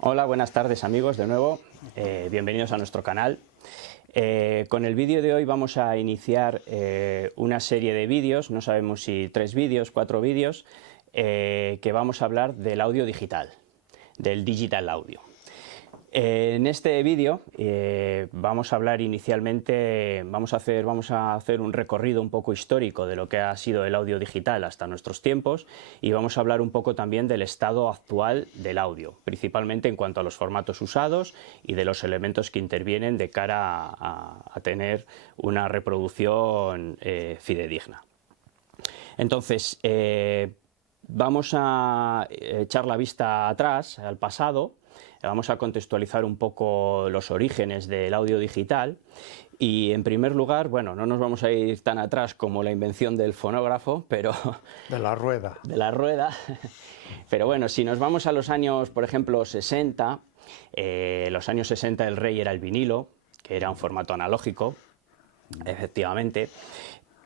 Hola, buenas tardes amigos de nuevo, bienvenidos a nuestro canal. Con el vídeo de hoy vamos a iniciar una serie de vídeos, no sabemos si 3 vídeos, 4 vídeos, que vamos a hablar del audio digital, del digital audio. En este vídeo vamos a hablar inicialmente, vamos a hacer un recorrido un poco histórico de lo que ha sido el audio digital hasta nuestros tiempos, y vamos a hablar un poco también del estado actual del audio, principalmente en cuanto a los formatos usados y de los elementos que intervienen de cara a tener una reproducción fidedigna. Entonces, vamos a echar la vista atrás, al pasado. Vamos a contextualizar un poco los orígenes del audio digital y, en primer lugar, bueno, no nos vamos a ir tan atrás como la invención del fonógrafo, pero... De la rueda. De la rueda. Pero bueno, si nos vamos a los años, por ejemplo, 60, los años 60 el rey era el vinilo, que era un formato analógico, efectivamente,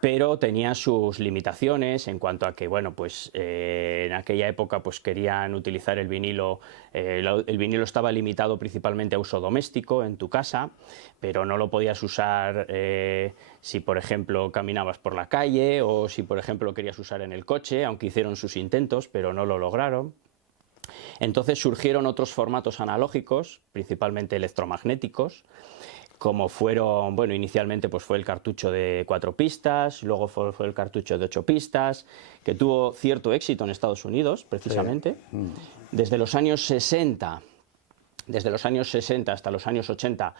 pero tenía sus limitaciones en cuanto a que, bueno, pues en aquella época pues querían utilizar el vinilo. El vinilo estaba limitado principalmente a uso doméstico en tu casa, pero no lo podías usar si, por ejemplo, caminabas por la calle, o si, por ejemplo, lo querías usar en el coche, aunque hicieron sus intentos, pero no lo lograron. Entonces surgieron otros formatos analógicos, principalmente electromagnéticos, como fueron, bueno, inicialmente pues fue el cartucho de 4 pistas, luego fue el cartucho de 8 pistas, que tuvo cierto éxito en Estados Unidos, precisamente. Sí. Desde los años 60 hasta los años 80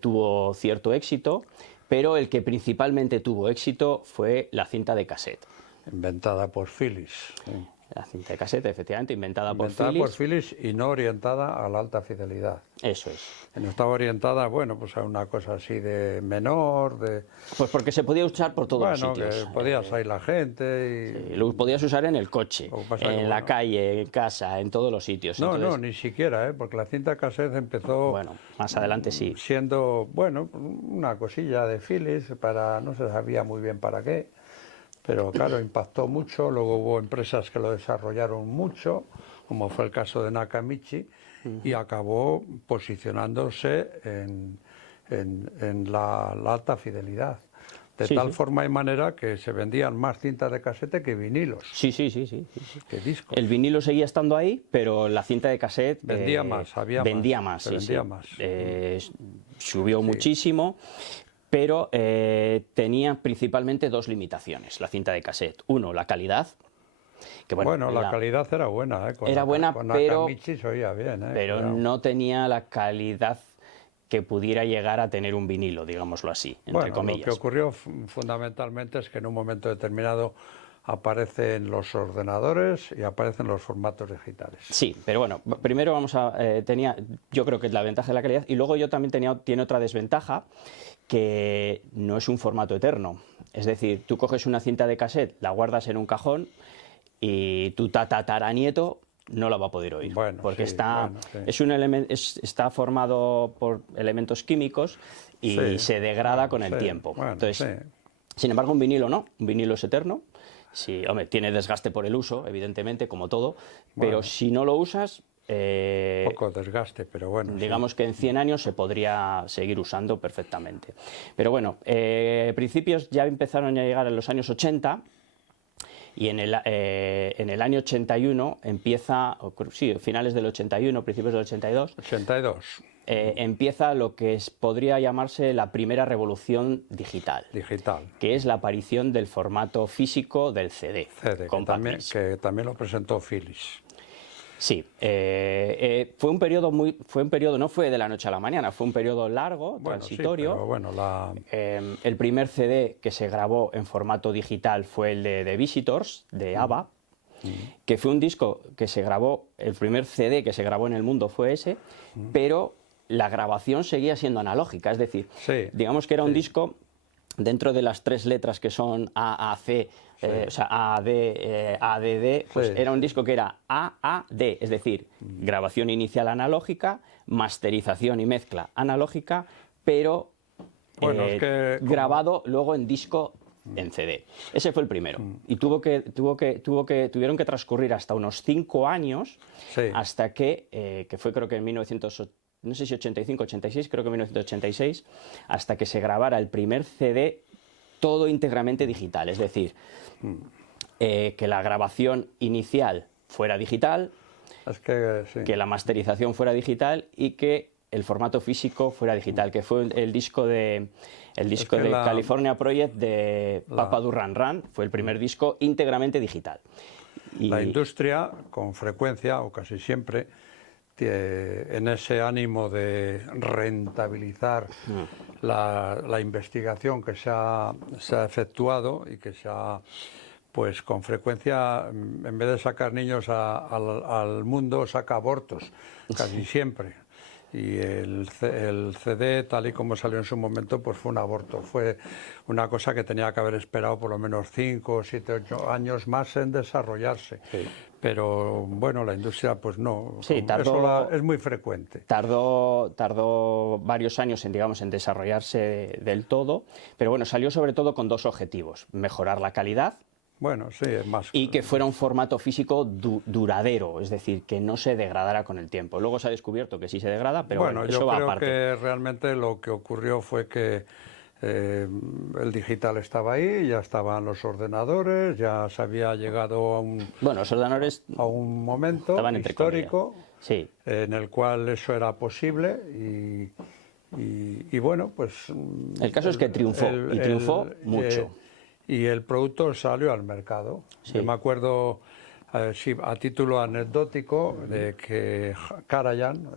tuvo cierto éxito, pero el que principalmente tuvo éxito fue la cinta de cassette. Inventada por Philips. Sí. La cinta de cassette, efectivamente, inventada por Philips y no orientada a la alta fidelidad. Eso es. No estaba orientada, bueno, pues a una cosa así de menor, de... Pues porque se podía usar por todos los sitios. Que podías ir la gente y... Sí, lo podías usar en el coche, en la calle, en casa, en todos los sitios. No, entonces... no, ni siquiera, porque la cinta cassette empezó... Bueno, más adelante sí. Siendo, bueno, una cosilla de Philips, no se sabía muy bien para qué. Pero claro, impactó mucho. Luego hubo empresas que lo desarrollaron mucho, como fue el caso de Nakamichi, y acabó posicionándose en la alta fidelidad. De tal forma y manera que se vendían más cintas de casete que vinilos. Sí. Que discos. El vinilo seguía estando ahí, pero la cinta de cassette vendía más, vendía más. Subió muchísimo. Pero tenía principalmente 2 limitaciones la cinta de cassette. Uno, la calidad. Que, bueno, la calidad era buena. Era buena, con pero, Nakamichi se oía bien. Pero no tenía la calidad que pudiera llegar a tener un vinilo, digámoslo así, entre comillas. Lo que ocurrió fundamentalmente es que en un momento determinado aparecen los ordenadores y aparecen los formatos digitales. Sí, pero bueno, primero yo creo que es la ventaja de la calidad, y luego tiene otra desventaja, que no es un formato eterno. Es decir, tú coges una cinta de cassette, la guardas en un cajón y tu tataranieto no la va a poder oír, porque está formado por elementos químicos y se degrada con el tiempo. Entonces, sin embargo, un vinilo no, un vinilo es eterno. Sí, hombre, tiene desgaste por el uso, evidentemente, como todo, pero si no lo usas... poco desgaste, pero bueno. Digamos que en 100 años se podría seguir usando perfectamente. Pero bueno, principios ya empezaron a llegar en los años 80, y en el año 81 finales del 81, principios del 82. 82. Empieza lo que podría llamarse la primera revolución digital, que es la aparición del formato físico del CD. Que también lo presentó Philips. Sí, fue un periodo, no fue de la noche a la mañana, fue un periodo largo, transitorio. Sí, pero el primer CD que se grabó en formato digital fue el de The Visitors, de ABBA, que fue un disco que se grabó, el primer CD que se grabó en el mundo fue ese, pero la grabación seguía siendo analógica, es decir, digamos que era un disco dentro de las 3 letras que son AAC, o sea, AD, ADD, pues era un disco que era AAD, es decir, grabación inicial analógica, masterización y mezcla analógica, pero grabado luego en disco en CD. Ese fue el primero. Y tuvieron que transcurrir hasta unos 5 años hasta que fue creo que en 1980, no sé si 85, 86, creo que en 1986, hasta que se grabara el primer CD todo íntegramente digital. Es decir, que la grabación inicial fuera digital, que la masterización fuera digital y que el formato físico fuera digital, que fue el disco de California Project de Papa Durran Run, fue el primer disco íntegramente digital. Y la industria, con frecuencia, o casi siempre, en ese ánimo de rentabilizar la investigación que se ha efectuado y que se ha, pues con frecuencia, en vez de sacar niños al mundo, saca abortos, casi siempre. Y el CD, tal y como salió en su momento, pues fue un aborto. Fue una cosa que tenía que haber esperado por lo menos 5, 7, 8 años más en desarrollarse. Sí. Pero bueno, la industria pues no, sí, es muy frecuente. Tardó varios años en desarrollarse del todo, pero bueno, salió sobre todo con 2 objetivos: mejorar la calidad. Bueno, sí, es más. Y que fuera un formato físico duradero, es decir, que no se degradara con el tiempo. Luego se ha descubierto que sí se degrada, pero bueno, eso va aparte. Yo creo que realmente lo que ocurrió fue que el digital estaba ahí, ya estaban los ordenadores, ya se había llegado a un, los ordenadores a un momento histórico en el cual eso era posible y bueno, pues... El caso es que triunfó, y triunfó mucho. Y el producto salió al mercado. Sí. Yo me acuerdo, a título anecdótico, de que Karajan,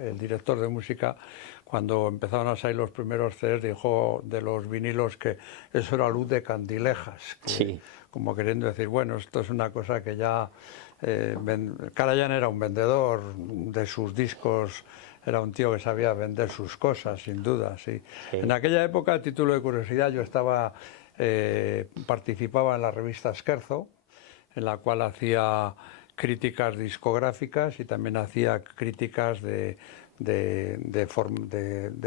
el director de música, cuando empezaron a salir los primeros CDs, dijo de los vinilos que eso era luz de candilejas. Como queriendo decir, bueno, esto es una cosa que ya... Karajan era un vendedor de sus discos, era un tío que sabía vender sus cosas, sin duda. Sí. En aquella época, a título de curiosidad, yo participaba en la revista Scherzo, en la cual hacía críticas discográficas y también hacía críticas de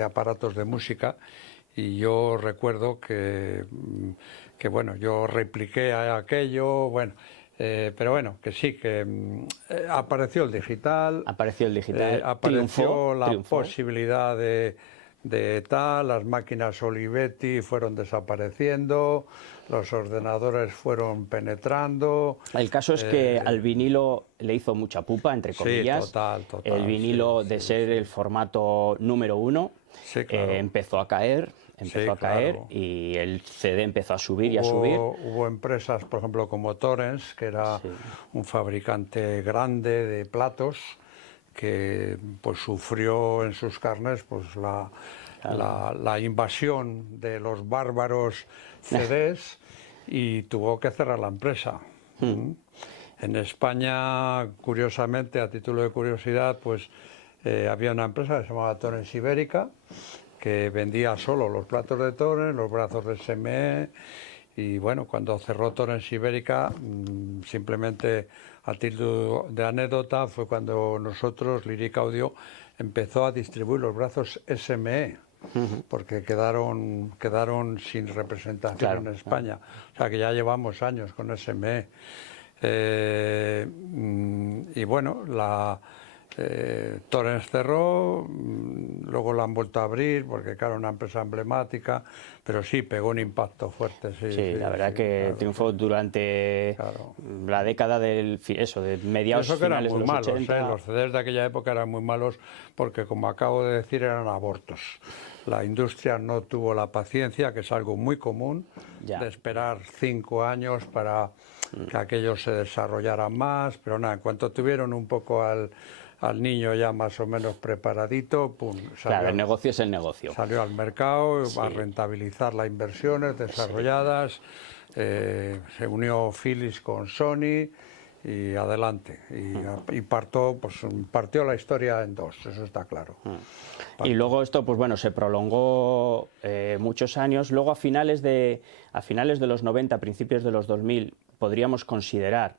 aparatos de música, y yo recuerdo que bueno, yo repliqué aquello, bueno, pero bueno, que sí, que apareció el digital, apareció triunfó la posibilidad de las máquinas Olivetti fueron desapareciendo, los ordenadores fueron penetrando. El caso es que al vinilo le hizo mucha pupa, entre comillas. Sí, total. El vinilo, de ser el formato número 1, empezó a caer. Y el CD empezó a subir y a subir. Hubo empresas, por ejemplo, como Torrens, que era un fabricante grande de platos, que pues sufrió en sus carnes pues la invasión de los bárbaros CDs y tuvo que cerrar la empresa. En España, curiosamente, a título de curiosidad, pues había una empresa que se llamaba Torrens Ibérica, que vendía solo los platos de Torrens, los brazos de SME, y bueno, cuando cerró Torrens Ibérica, simplemente a título de anécdota, fue cuando nosotros, Lyric Audio, empezó a distribuir los brazos SME, porque quedaron sin representación en España. O sea que ya llevamos años con SME. Y bueno, Torrens cerró, luego la han vuelto a abrir porque claro, una empresa emblemática, pero sí pegó un impacto fuerte. La verdad que triunfó durante la década de mediados finales de los 80. Los CDs de aquella época eran muy malos porque, como acabo de decir, eran abortos. La industria no tuvo la paciencia, que es algo muy común, de esperar 5 años para que aquello se desarrollara más, pero nada, en cuanto tuvieron un poco al niño ya más o menos preparadito, pum, claro, el negocio es el negocio. Salió al mercado a rentabilizar las inversiones desarrolladas, se unió Philips con Sony y adelante. Y partió la historia en 2, eso está claro. Y luego esto, pues bueno, se prolongó muchos años. Luego a finales de los 90, principios de los 2000, podríamos considerar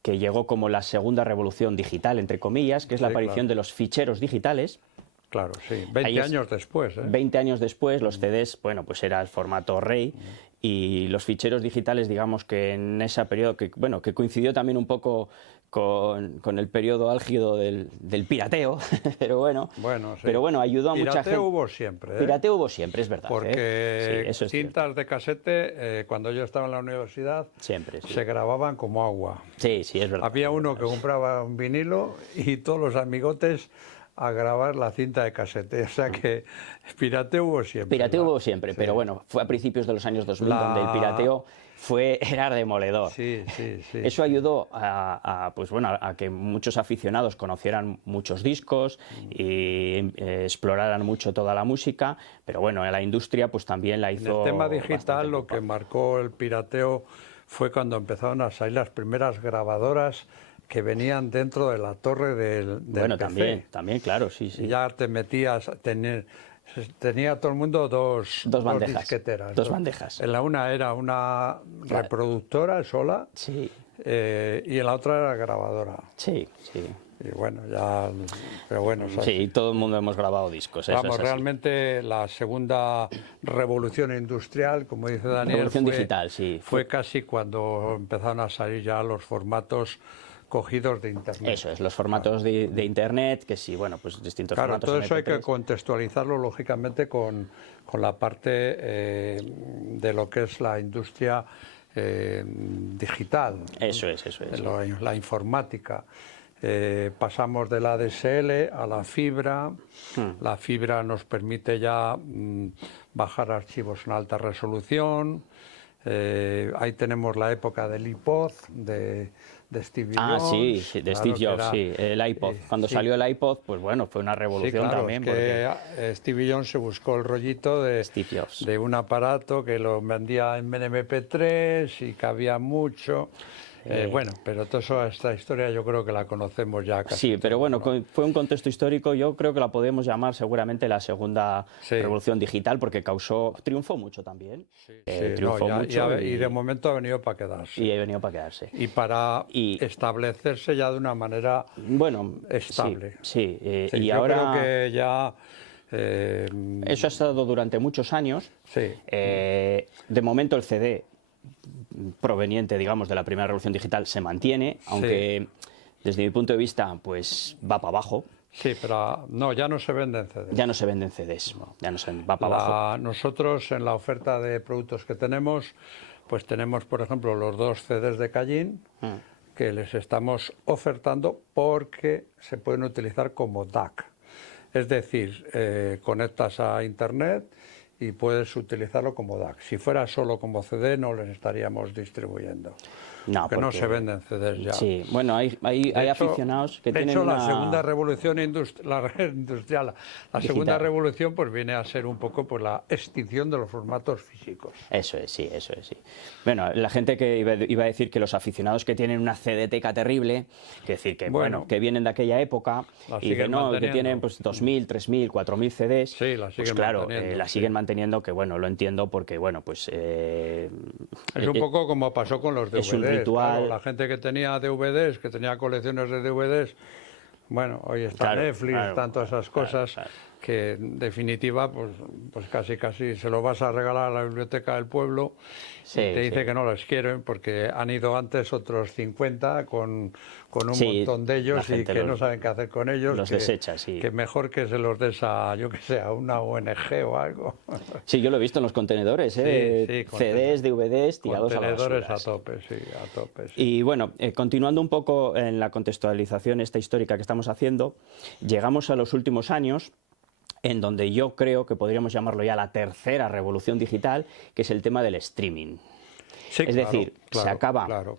que llegó como la segunda revolución digital, entre comillas, que es la aparición de los ficheros digitales. Claro, sí. 20 años después. 20 años después, los CDs, bueno, pues era el formato rey, y los ficheros digitales, digamos que en ese periodo, que, bueno, que coincidió también un poco con el periodo álgido del pirateo, pero bueno, Bueno, sí. pero bueno, ayudó a mucha gente. Pirateo hubo siempre, ¿eh? Pirateo hubo siempre, es verdad. Porque Sí, eso es cintas cierto. de casete, cuando yo estaba en la universidad, Siempre, sí. se grababan como agua. Sí, sí, es verdad. Había es uno verdad. que compraba un vinilo y todos los amigotes a grabar la cinta de casete. O sea que pirateo hubo siempre. Pirateo hubo siempre, Sí. pero bueno, fue a principios de los años 2000 donde el La- pirateo era demoledor. Sí, sí, sí. Eso ayudó pues bueno, a que muchos aficionados conocieran muchos discos y exploraran mucho toda la música, pero bueno, la industria pues también la En hizo el tema digital bastante lo que culpable. marcó el pirateo fue cuando empezaron a salir las primeras grabadoras que venían dentro de la torre del Bueno, PC. también, claro, sí, Y sí. ya te metías, tenía todo el mundo dos bandejas, disqueteras. dos bandejas. En la una era una reproductora sola Sí, y en la otra era grabadora. sí, sí. Y bueno, ya, pero bueno, es así. Sí, todo el mundo hemos grabado discos. Eso Vamos, es así. realmente la segunda revolución industrial, como dice Daniel, Revolución digital, sí. fue casi cuando empezaron a salir ya los formatos cogidos de Internet. Eso es, los formatos de Internet, que sí, bueno, pues distintos Claro, formatos. todo eso hay que MP3. contextualizarlo lógicamente con la parte de lo que es la industria digital. Eso es, eso es. La informática. Pasamos de la ADSL a la fibra. La fibra nos permite ya bajar archivos en alta resolución. Ahí tenemos la época del iPod, de Steve Jobs. Sí, sí, de claro, Steve Jobs, sí, el iPod. Cuando sí. salió el iPod, pues bueno, fue una Sí, revolución claro, también. es que Steve Jobs se buscó el rollito Steve Jobs. de un aparato que lo vendía en MP3 y cabía mucho. Bueno, pero toda esta historia yo creo que la conocemos ya casi. Sí, pero todos, bueno, ¿no? fue un contexto histórico, yo creo que la podemos llamar seguramente la segunda Sí. revolución digital, porque triunfó mucho también. Sí, Triunfó no, mucho y de momento ha venido para quedarse. y ha venido para quedarse. Y para Y- establecerse ya de una manera Bueno, estable. sí, Sí, y yo ahora creo que ya... eso ha estado durante muchos años. sí. De momento el CD proveniente, digamos, de la primera revolución digital se mantiene, aunque desde mi punto de vista, pues va para abajo. Sí, pero no, ya no se venden CDs. Ya no se venden CDs, ya no se va para abajo. Nosotros en la oferta de productos que tenemos, pues tenemos, por ejemplo, los 2 CDs de Callin, que les estamos ofertando porque se pueden utilizar como DAC. Es decir, conectas a Internet y puedes utilizarlo como DAC. Si fuera solo como CD no les estaríamos distribuyendo. No, porque no porque- se venden CDs ya. Sí, bueno, hay De hecho- aficionados que de tienen hecho, una... la segunda revolución industrial, la segunda revolución, pues viene a ser un poco pues, la extinción de los formatos físicos. Eso es, sí, eso es, sí. Bueno, la gente que iba a decir que los aficionados que tienen una CDteca terrible, que decir que, bueno, que vienen de aquella época La y que siguen no, que manteniendo. tienen pues 2.000, 3.000, 4.000 CDs, Sí, la pues siguen claro, manteniendo, la sí. siguen manteniendo, que bueno, lo entiendo porque, bueno, pues... Es un poco como pasó con los DVDs. es un ritual. Claro, la gente que tenía DVDs, que tenía colecciones de DVDs, bueno, hoy está Claro, Netflix, claro, están todas esas cosas, claro. que en definitiva, pues casi se lo vas a regalar a la biblioteca del pueblo Sí, y te dice sí. que no los quieren porque han ido antes otros 50 con un Sí, montón de ellos la y gente que no los- saben qué hacer con ellos. los desecha, sí. Que mejor que se los des a, yo que sé, a una ONG o algo. Sí, yo lo he visto en los contenedores, CDs, DVDs tirados a la Contenedores basura. a Sí. tope, sí, a tope. Sí. Y bueno, continuando un poco en la contextualización esta histórica que estamos haciendo, llegamos a los últimos años en donde yo creo que podríamos llamarlo ya la tercera revolución digital, que es el tema del streaming. Sí, Es claro, decir, claro, claro.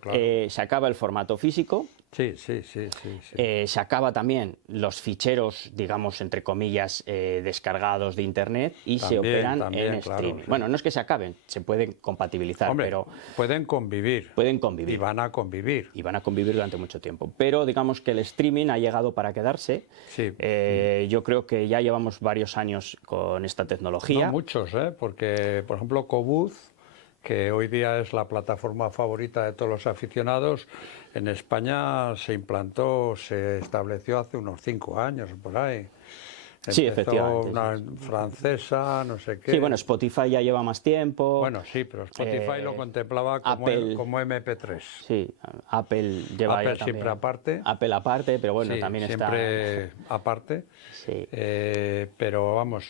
se acaba el formato físico, Sí. se acaba también los ficheros, digamos, entre comillas, descargados de Internet y se operan también, en claro, streaming. sí. Bueno, no es que se acaben, se pueden compatibilizar, Hombre, pero pueden convivir. pueden convivir. Y van a convivir. Y van a convivir durante mucho tiempo. Pero digamos que el streaming ha llegado para quedarse. Sí. Yo creo que ya llevamos varios años con esta tecnología. No muchos, porque, por ejemplo, Cobuz, que hoy día es la plataforma favorita de todos los aficionados, en España se implantó, se estableció hace unos 5 años, por ahí. Sí, Empezó efectivamente. una Sí, sí. francesa, no sé qué. Sí, bueno, Spotify ya lleva más tiempo. Bueno, sí, pero Spotify lo contemplaba como, Apple, como MP3. sí, Apple lleva ya Apple siempre también. aparte. Apple aparte, pero bueno, Sí, también está. siempre aparte. Sí, Pero vamos,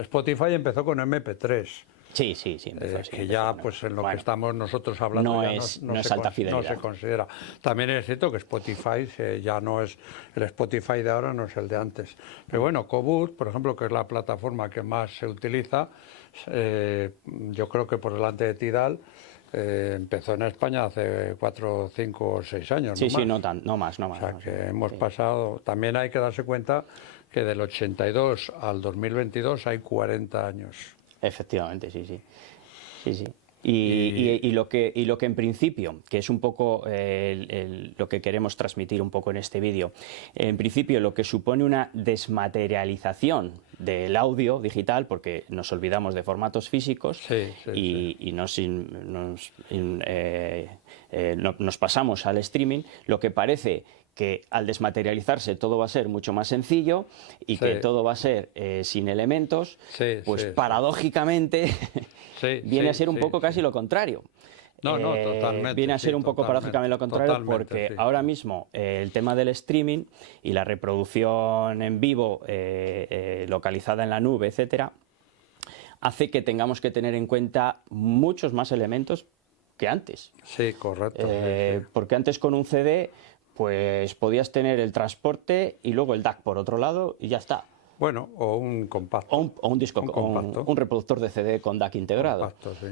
Spotify empezó con MP3. sí, sí, sí, empezó así. Que empezó, ya ¿no? pues en lo Bueno, que estamos nosotros hablando no ya es, no no es se, alta no fidelidad. se considera. También es cierto que Spotify ya no es, el Spotify de ahora no es el de antes. Pero bueno, Komoot, por ejemplo, que es la plataforma que más se utiliza, yo creo que por delante de Tidal, empezó en España hace 4, 5 o 6 años. Sí, no sí, más. no más, no O más. sea no, que sí. hemos pasado, también hay que darse cuenta que del 82 al 2022 hay 40 años. Efectivamente, sí, sí. Sí, sí. Y Y lo que en principio, que es un poco lo que queremos transmitir un poco en este vídeo, en principio lo que supone una desmaterialización del audio digital, porque nos olvidamos de formatos físicos Sí, sí, y nos pasamos al streaming, lo que parece que al desmaterializarse todo va a ser mucho más sencillo y que Sí. todo va a ser sin elementos, Sí, pues sí, sí. paradójicamente Sí, viene a sí, ser un sí, poco casi sí. lo contrario. No, no, totalmente, Viene a ser sí, un poco totalmente, paradójicamente lo contrario, totalmente, porque sí. ahora mismo el tema del streaming y la reproducción en vivo localizada en la nube, etcétera, hace que tengamos que tener en cuenta muchos más elementos que antes. Sí, correcto. Sí, sí. Porque antes con un CD pues podías tener el transporte y luego el DAC por otro lado y ya está. Bueno, o un compacto. O un disco, Un o compacto. un reproductor de CD con DAC integrado. Compacto, sí.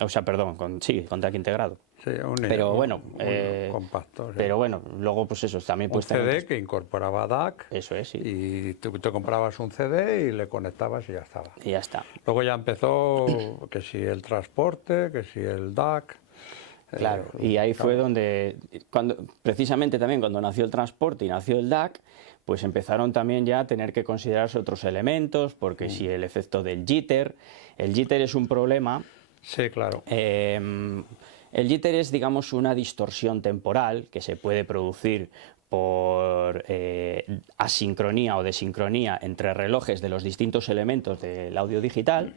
O sea, perdón, con DAC integrado. Sí, Pero bueno, compacto. Sí. pero bueno, luego pues eso, también Un puedes tener CD otros- que incorporaba DAC. Eso es, sí. Y tú te comprabas un CD y le conectabas y ya estaba. Y ya está. Luego ya empezó que si el transporte, que si el DAC. Claro, y ahí fue donde, precisamente también cuando nació el transporte y nació el DAC, pues empezaron también ya a tener que considerarse otros elementos, porque si el efecto del jitter, el jitter es un problema. Sí, claro. El jitter es, digamos, una distorsión temporal que se puede producir por asincronía o desincronía entre relojes de los distintos elementos del audio digital.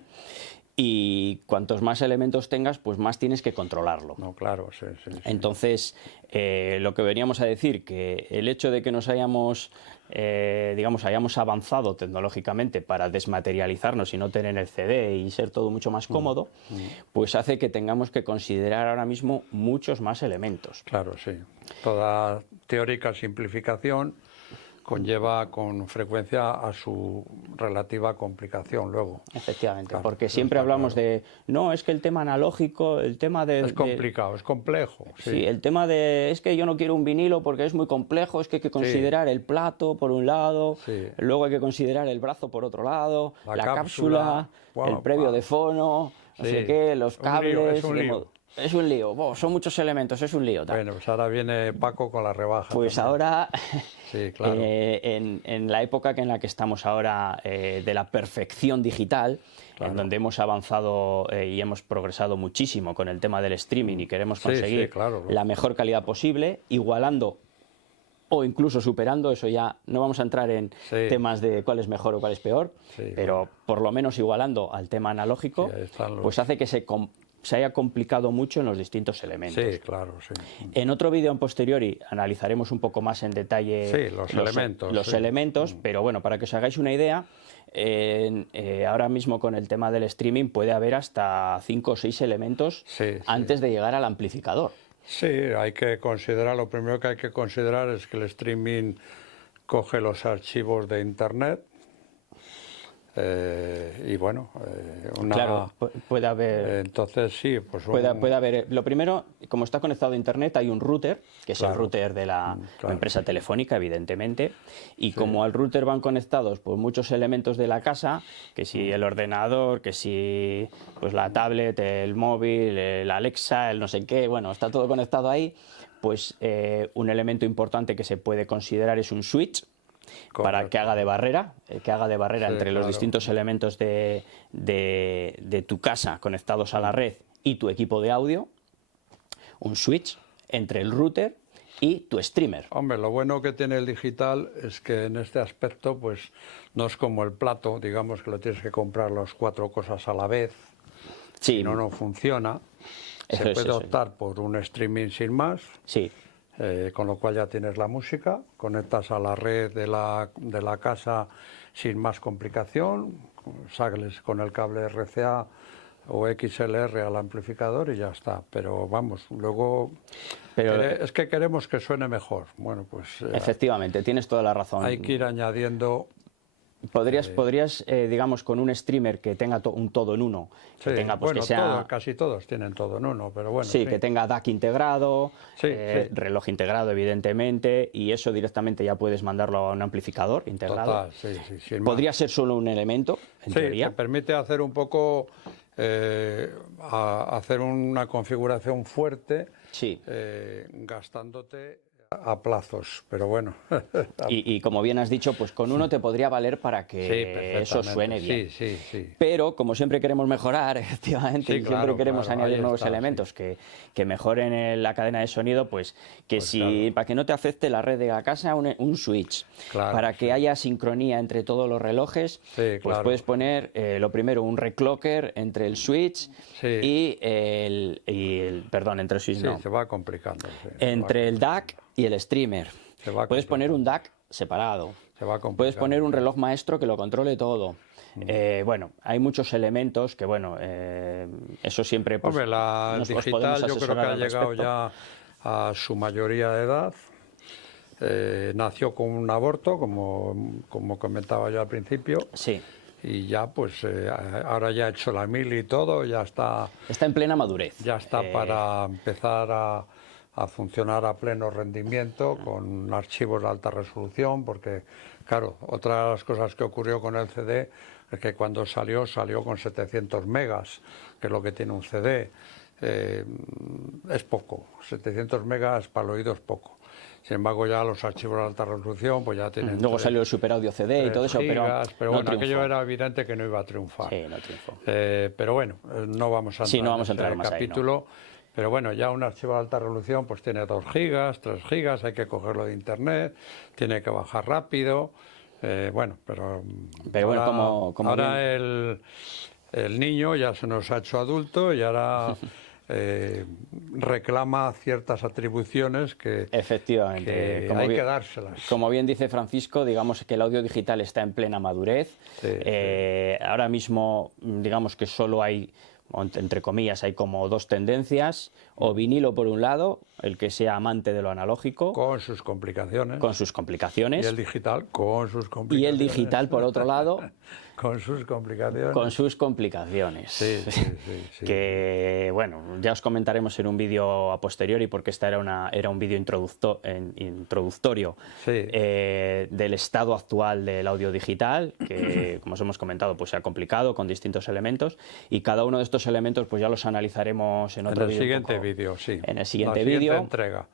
Y cuantos más elementos tengas, pues más tienes que controlarlo. No, claro, sí, sí, sí. Entonces, lo que veníamos a decir, que el hecho de que nos hayamos avanzado tecnológicamente para desmaterializarnos y no tener el CD y ser todo mucho más cómodo, pues hace que tengamos que considerar ahora mismo muchos más elementos. Claro, sí. Toda teórica simplificación conlleva con frecuencia a su relativa complicación luego. Efectivamente, Claro, porque eso siempre está hablamos claro. de, no, es que el tema analógico, el tema de... Es complicado, es complejo. Sí, el tema de, es que yo no quiero un vinilo porque es muy complejo, es que hay que considerar el plato por un lado, Sí. luego hay que considerar el brazo por otro lado, La la cápsula, cápsula, guau, el previo guau. de fono, no Sí. sé qué, los Un lío, cables... es un de lío. modo- Es un lío, son muchos elementos, es un lío. Tal. Bueno, pues ahora viene Paco con la rebaja. Pues también. ahora, Sí, claro. en la época en la que estamos ahora de la perfección digital, Claro. en donde hemos avanzado y hemos progresado muchísimo con el tema del streaming y queremos Sí, conseguir sí, claro. la mejor calidad posible, igualando o incluso superando, eso ya no vamos a entrar en Sí. temas de cuál es mejor o cuál es peor, Sí, pero por lo menos igualando al tema analógico, Sí, ahí están los- pues hace que se haya complicado mucho en los distintos elementos. Sí, claro, sí. En otro vídeo en posteriori analizaremos un poco más en detalle Sí, los elementos, los sí. elementos, pero bueno, para que os hagáis una idea, ahora mismo con el tema del streaming puede haber hasta 5 o 6 elementos Sí, sí. antes de llegar al amplificador. Sí, hay que considerar, lo primero que hay que considerar es que el streaming coge los archivos de Internet y bueno, Claro, puede haber... entonces sí, pues Puede haber, lo primero, como está conectado a internet, hay un router, que es el Claro. router de la Claro. empresa telefónica, evidentemente, y como al router van conectados pues, muchos elementos de la casa, que si el ordenador, que si pues, la tablet, el móvil, el Alexa, el no sé qué, bueno, está todo conectado ahí, pues un elemento importante que se puede considerar es un switch, para Correcto. que haga de barrera, Sí, entre los claro. distintos elementos de tu casa conectados a la red y tu equipo de audio, un switch entre el router y tu streamer. Hombre, lo bueno que tiene el digital es que en este aspecto pues no es como el plato, digamos que lo tienes que comprar las 4 cosas a la vez, Sí. si no, no funciona. Eso Se es, puede eso es. optar por un streaming sin más, Sí, con lo cual ya tienes la música, conectas a la red de la casa sin más complicación, sales con el cable RCA o XLR al amplificador y ya está. Pero vamos, luego es que queremos que suene mejor. Bueno, pues efectivamente, tienes toda la razón. hay que ir añadiendo. Podrías digamos, con un streamer que tenga un todo en uno, que Sí, tenga, pues, bueno, que sea... casi todos tienen todo en uno, pero bueno. Sí, que tenga DAC integrado, Sí, sí. reloj integrado, evidentemente, y eso directamente ya puedes mandarlo a un amplificador integrado. Total, sí, sí, sin más. Podría ser solo un elemento, en Sí, teoría. te permite hacer un poco, hacer una configuración fuerte, Sí. gastándote a plazos, pero bueno. Y como bien has dicho, pues con uno te podría valer para que eso suene bien. Sí, sí, sí. Pero como siempre queremos mejorar, efectivamente, Sí, y siempre claro, queremos claro, añadir ahí nuevos está, elementos que mejoren la cadena de sonido, pues que Pues si claro. para que no te afecte la red de la casa, un switch, Claro, para que sí. haya sincronía entre todos los relojes, Sí, pues claro. puedes poner lo primero un reclocker entre el switch Sí. y perdón, entre el switch Sí, no, se va complicando. Sí, entre el DAC y el streamer. Se va Puedes poner complicando. un DAC separado. Se va complicando. Puedes poner un reloj maestro que lo controle todo. Bueno, hay muchos elementos que, bueno, eso siempre pues, Hombre, la os podemos digital yo creo que asesorar ha al llegado respecto. ya a su mayoría de edad. Nació con un aborto, como comentaba yo al principio, Sí, y ya pues ahora ya ha hecho la 1000 y todo, ya está está en plena madurez. para empezar a funcionar a pleno rendimiento con archivos de alta resolución, porque claro, otra de las cosas que ocurrió con el CD es que cuando salió con 700 megas, que es lo que tiene un CD. Es poco, 700 megas para el oído es poco. Sin embargo, ya los archivos de alta resolución pues ya tienen... Luego salió el Super Audio CD y todo eso, gigas, pero no bueno, triunfó. aquello era evidente que no iba a triunfar. Sí, no triunfó. Pero bueno, no vamos a entrar, Sí, no vamos a en ese entrar más ahí, ¿no? capítulo. Pero bueno, ya un archivo de alta resolución pues tiene 2 gigas, 3 gigas, hay que cogerlo de internet, tiene que bajar rápido. Bueno, pero bueno, ahora, como ahora el niño ya se nos ha hecho adulto y ahora reclama ciertas atribuciones que Efectivamente, hay que dárselas. Como bien dice Francisco, digamos que el audio digital está en plena madurez. Sí, Ahora mismo, digamos que solo hay, entre comillas, hay como 2 tendencias, o vinilo por un lado, el que sea amante de lo analógico, Con sus complicaciones. con sus complicaciones, Y el digital con sus complicaciones. y el digital por otro lado, con sus complicaciones. con sus complicaciones. Sí, sí, sí, sí. Que, bueno, ya os comentaremos en un vídeo a posteriori, porque esta era un vídeo introductorio Sí. del estado actual del audio digital, que, como os hemos comentado, pues se ha complicado con distintos elementos, y cada uno de estos elementos pues ya los analizaremos en otro En el vídeo. siguiente vídeo, sí. En el siguiente La siguiente vídeo, entrega.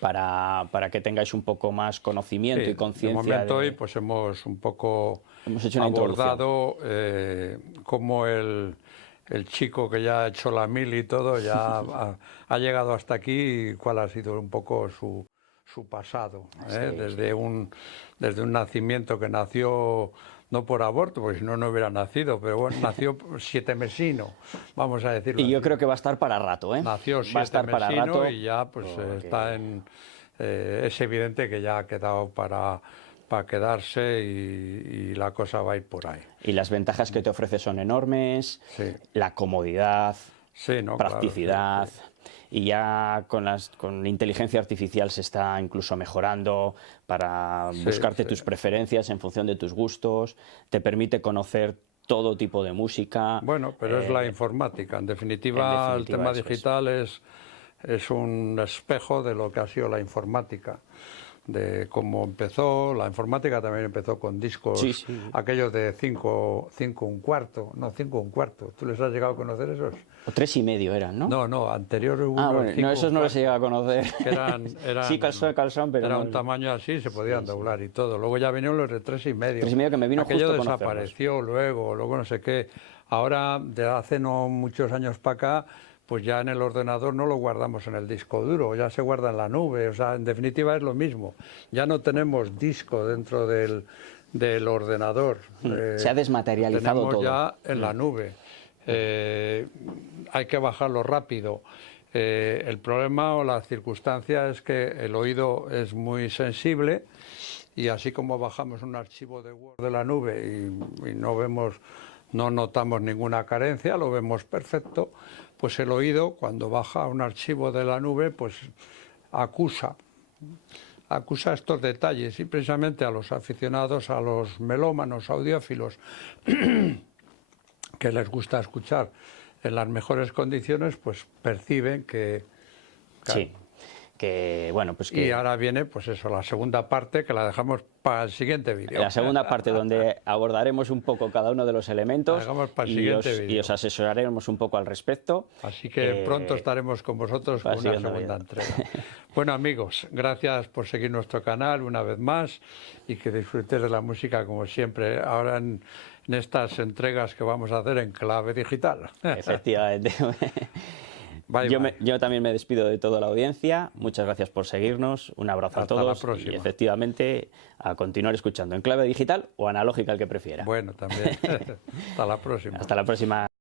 para que tengáis un poco más conocimiento Sí, y conciencia. de momento hoy pues hemos un poco Hemos hecho una abordado cómo el chico que ya ha hecho la 1000 y todo ya ha llegado hasta aquí y cuál ha sido un poco su pasado, desde un nacimiento que nació no por aborto, porque si no, no hubiera nacido, pero bueno, nació 7 mesino, vamos a decirlo Y yo así. creo que va a estar para rato, ¿eh? Nació Va a 7 estar para mesino rato. y ya pues está es evidente que ya ha quedado para quedarse y la cosa va a ir por ahí. Y las ventajas que te ofrece son enormes, Sí. la comodidad, Sí, ¿no? practicidad, Claro, sí, y ya con inteligencia artificial se está incluso mejorando para buscarte sí. tus preferencias en función de tus gustos, te permite conocer todo tipo de música. Bueno, pero es la informática. En definitiva, el tema eso es. digital es un espejo de lo que ha sido la informática, de cómo empezó. La informática también empezó con discos, Sí, sí. aquellos de 5 1/4, no, 5 1/4. ¿Tú les has llegado a conocer esos? O 3,5 eran, ¿no? No, anterior hubo Ah, unos bueno, 5 no, esos no los he 1/4, llegado a conocer. que eran Sí, calzón, pero era no. un tamaño así, se podían doblar y todo. Luego ya vinieron los de 3,5. 3,5 que me vino Aquello justo desapareció luego no sé qué. Ahora, de hace no muchos años para acá, pues ya en el ordenador no lo guardamos en el disco duro, ya se guarda en la nube, o sea, en definitiva es lo mismo. Ya no tenemos disco dentro del ordenador. Se ha desmaterializado tenemos todo. Ya en la nube. Hay que bajarlo rápido. El problema o la circunstancia es que el oído es muy sensible y así como bajamos un archivo de Word de la nube y no notamos ninguna carencia, lo vemos perfecto, pues el oído cuando baja un archivo de la nube pues acusa estos detalles y precisamente a los aficionados, a los melómanos audiófilos que les gusta escuchar en las mejores condiciones, pues perciben que... Claro, sí, que bueno, pues que... Y ahora viene, pues eso, la segunda parte, que la dejamos para el siguiente vídeo. La segunda parte donde abordaremos un poco cada uno de los elementos y os asesoraremos un poco al respecto. Así que pronto estaremos con vosotros con una segunda entrega. Bueno, amigos, gracias por seguir nuestro canal una vez más y que disfrutéis de la música como siempre. Ahora en estas entregas que vamos a hacer en clave digital. Efectivamente. Bye, yo también me despido de toda la audiencia. Muchas gracias por seguirnos. Un abrazo a todos. Hasta la próxima. Y efectivamente a continuar escuchando en clave digital o analógica, el que prefiera. Bueno, también. Hasta la próxima. Hasta la próxima.